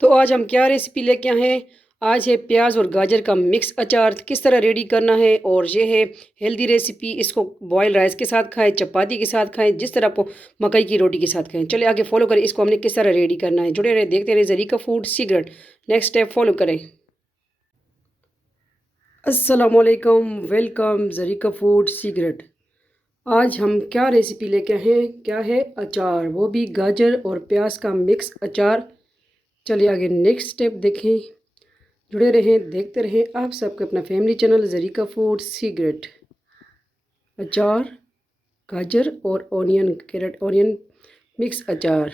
तो आज हम क्या रेसिपी लेके आए हैं। आज है प्याज और गाजर का मिक्स अचार किस तरह रेडी करना है। और ये है हेल्दी रेसिपी। इसको बॉयल राइस के साथ खाएं, चपाती के साथ खाएं, जिस तरह आपको मकई की रोटी के साथ खाएं। चलिए आगे फॉलो करें, इसको हमने किस तरह रेडी करना है। जुड़े रहे, देखते रहे Zarika food secret. Next step follow करें। अस्सलामुअलैकुम, वेलकम ज़रीका फूड सीक्रेट। आज हम क्या रेसिपी लेके आए हैं, क्या है अचार, वो भी गाजर और प्याज का मिक्स अचार। चलिए आगे नेक्स्ट स्टेप देखें। जुड़े रहें, देखते रहें आप सबके अपना family channel Zarika food secret. अचार गाजर और ऑनियन, कैरेट ऑनियन मिक्स अचार।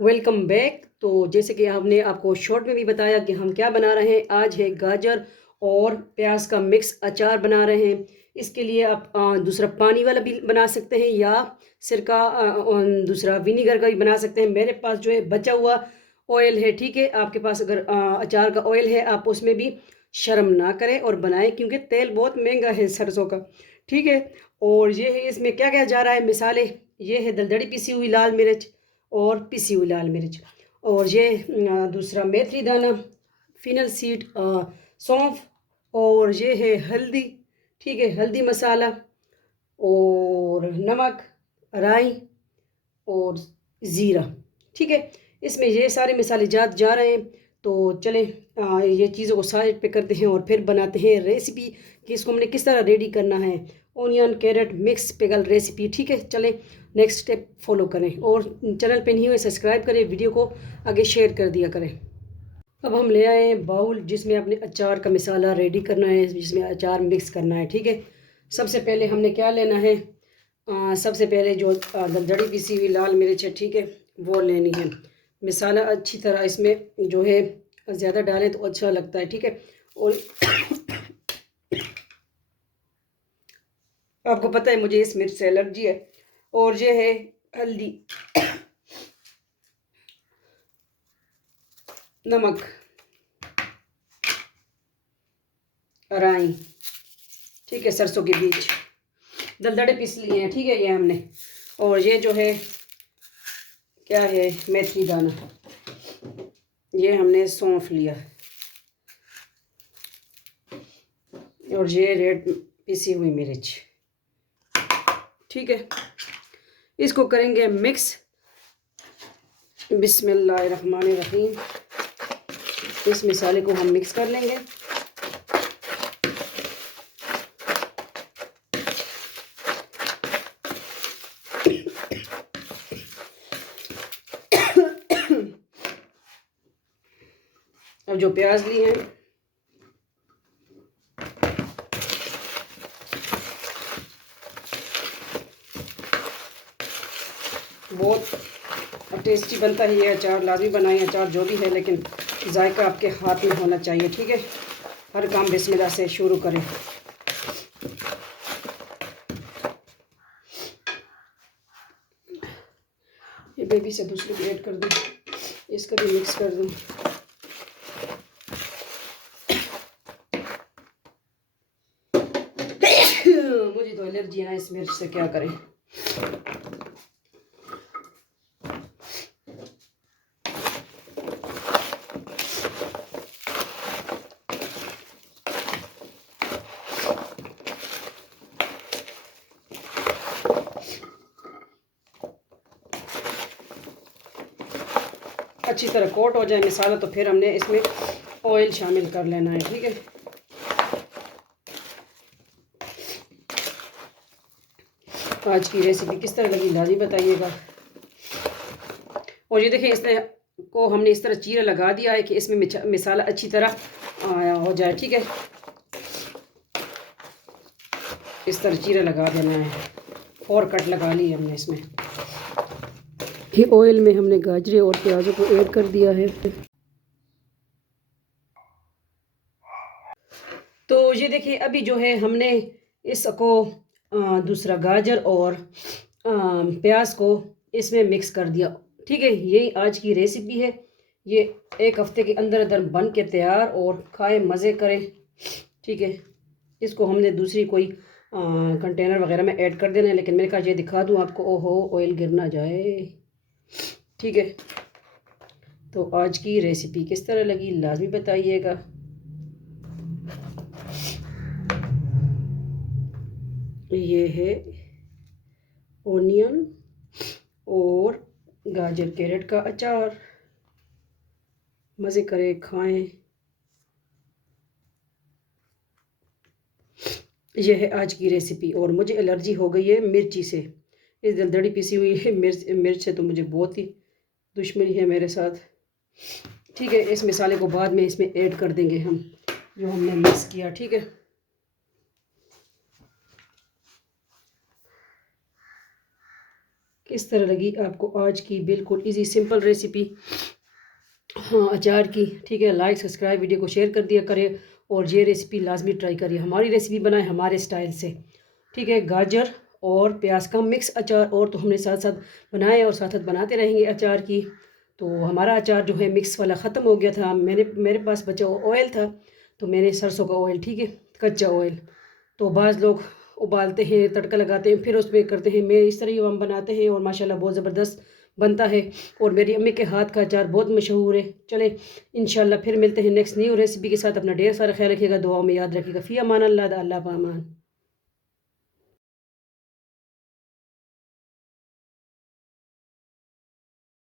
Welcome back. तो जैसे कि हमने आपको शॉर्ट में भी बताया कि हम क्या बना रहे हैं। आज है गाजर और प्याज का मिक्स अचार बना रहे हैं। इसके लिए आप दूसरा पानी वाला भी बना सकते हैं या सिरका दूसरा विनीगर का भी बना सकते हैं। मेरे पास जो है बचा हुआ ऑयल है, ठीक है। आपके पास अगर अचार का ऑयल है, आप उसमें भी शर्म ना करें और बनाएं, क्योंकि तेल बहुत महंगा है सरसों का, ठीक है। और ये है, इसमें क्या क्या जा रहा है मिसाले। ये है दलदड़ी पिसी हुई लाल मिर्च और पिसी हुई लाल मिर्च, और ये दूसरा मेथी दाना, फिनल सीड, सौंफ, और ये है हल्दी, ठीक है, हल्दी मसाला और नमक, राई और ज़ीरा, ठीक है। इसमें ये सारे मसाले जात जा रहे हैं। तो चलें ये चीज़ों को साइड पे करते हैं और फिर बनाते हैं रेसिपी कि इसको हमने किस तरह रेडी करना है। Onion carrot mix pickle recipe, ठीक है। चलें नेक्स्ट स्टेप फॉलो करें और चैनल पे नहीं हुए सब्सक्राइब करें, वीडियो को आगे शेयर कर दिया करें। अब हम ले आए हैं बाउल, जिसमें अपने अचार का मसाला रेडी करना है, जिसमें अचार मिक्स करना है, ठीक है। सबसे पहले हमने क्या लेना है, सबसे पहले जो दलदड़ी पिसी हुई लाल मिर्च है, ठीक है, वो लेनी है। मसाला अच्छी तरह इसमें जो है ज़्यादा डालें तो अच्छा लगता है, ठीक है। और आपको पता है मुझे इस मिर्च से एलर्जी है। और ये है हल्दी, नमक, राई, ठीक है, सरसों के बीज, दलदड़े पीस लिए हैं, ठीक है, ये हमने। और ये जो है क्या है, मेथी दाना, ये हमने सौंफ लिया, और ये रेड पिसी हुई मिर्च, ठीक है। इसको करेंगे मिक्स। बिस्मिल्लाहिर्रहमानिर्रहीम। इस मसाले को हम मिक्स कर लेंगे। अब जो प्याज लिए हैं, बहुत टेस्टी बनता है ये अचार। लाजमी बनाएं अचार जो भी है, लेकिन जायका आपके हाथ में होना चाहिए, ठीक है। हर काम बिस्मिल्लाह से शुरू करें। ये बेबी से दूसरी भी ऐड कर दूँ, इसका भी मिक्स कर दूँ। मुझे तो एलर्जी है ना इस मिर्च से, क्या करें। अच्छी तरह कोट हो जाए मसाला, तो फिर हमने इसमें ऑयल शामिल कर लेना है, ठीक है। आज की रेसिपी किस तरह लगी लाजमी बताइएगा। और ये देखिए, इस तरह को हमने इस तरह चीरा लगा दिया है कि इसमें मसाला अच्छी तरह हो जाए, ठीक है। इस तरह चीरा लगा देना है, 4 कट लगा ली हमने इसमें। ये ऑयल में हमने गाजरे और प्याजों को ऐड कर दिया है। तो ये देखिए, अभी जो है हमने इसको दूसरा गाजर और प्याज को इसमें मिक्स कर दिया, ठीक है। यही आज की रेसिपी है। ये 1 हफ्ते के अंदर अंदर बन के तैयार, और खाए मज़े करें, ठीक है। इसको हमने दूसरी कोई कंटेनर वगैरह में ऐड कर देना है, लेकिन मेरे कहा ये दिखा दूँ आपको। ओहो, ऑयल गिर ना जाए, ठीक है। तो आज की रेसिपी किस तरह लगी लाजमी बताइएगा। ये है ओनियन और गाजर कैरेट का अचार, मज़े करें खाएं। यह है आज की रेसिपी। और मुझे एलर्जी हो गई है मिर्ची से, इस दलदड़ी पिसी हुई है मिर्च से तो मुझे बहुत ही दुश्मनी है मेरे साथ। ठीक है, इस मसाले को बाद में इसमें ऐड कर देंगे हम, जो हमने मिक्स किया। ठीक है, किस तरह लगी आपको आज की बिल्कुल इजी सिंपल रेसिपी, हाँ, अचार की। ठीक है, लाइक सब्सक्राइब वीडियो को शेयर कर दिया करें और ये रेसिपी लाजमी ट्राई करिए। हमारी रेसिपी बनाए हमारे स्टाइल से। ठीक है, गाजर और प्याज का मिक्स अचार, और तो हमने साथ साथ बनाए और साथ साथ बनाते रहेंगे अचार की। तो हमारा अचार जो है मिक्स वाला ख़त्म हो गया था, मेरे पास बचा ऑयल था तो मैंने सरसों का ऑयल, ठीक है, कच्चा ऑयल। तो बाज़ लोग उबालते हैं, तड़का लगाते हैं, फिर उसमें करते हैं। मैं इस तरह ही हम बनाते हैं और माशाल्लाह बहुत ज़बरदस्त बनता है। और मेरी अम्मी के हाथ का अचार बहुत मशहूर है। चले इंशाल्लाह फिर मिलते हैं नेक्स्ट न्यू रेसिपी के साथ। अपना ढेर सारा ख्याल रखिएगा, दुआओं में याद रखिएगा। फ़ी अमान अल्लाह, अल्लाह पामान।